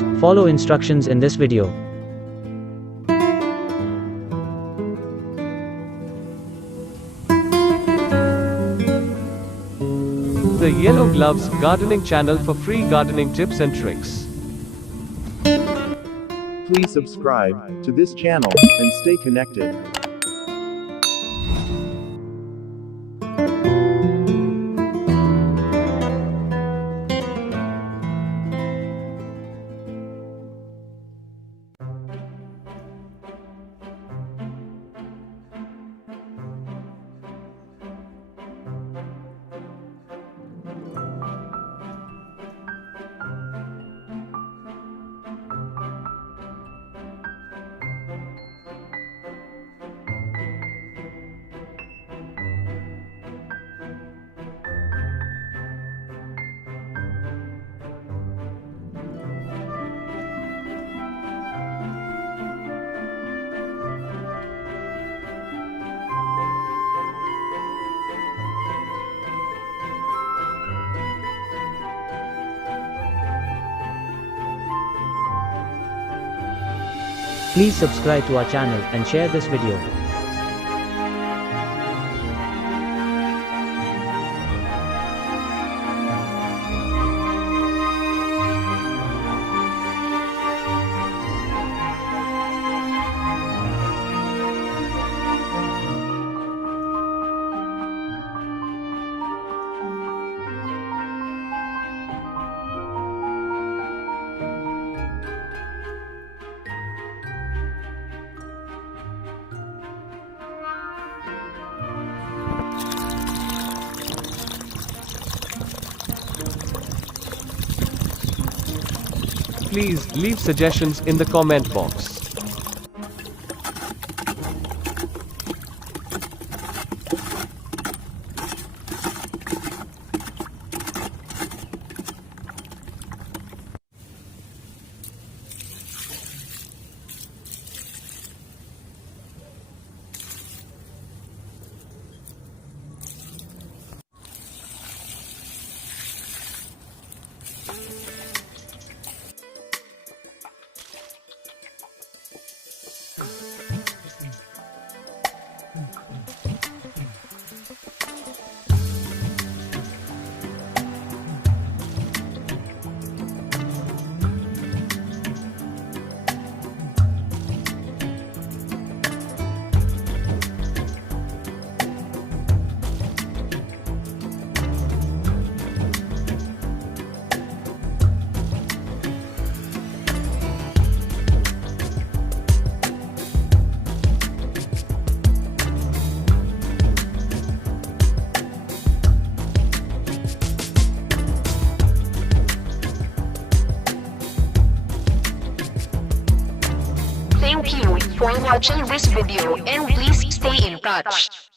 Please follow instructions in this video. The Yellow Gloves Gardening channel for free gardening tips and tricks. Please subscribe to this channel and stay connected. Please subscribe to our channel and share this video. Please leave suggestions in the comment box. Thank you for watching this video and please stay in touch.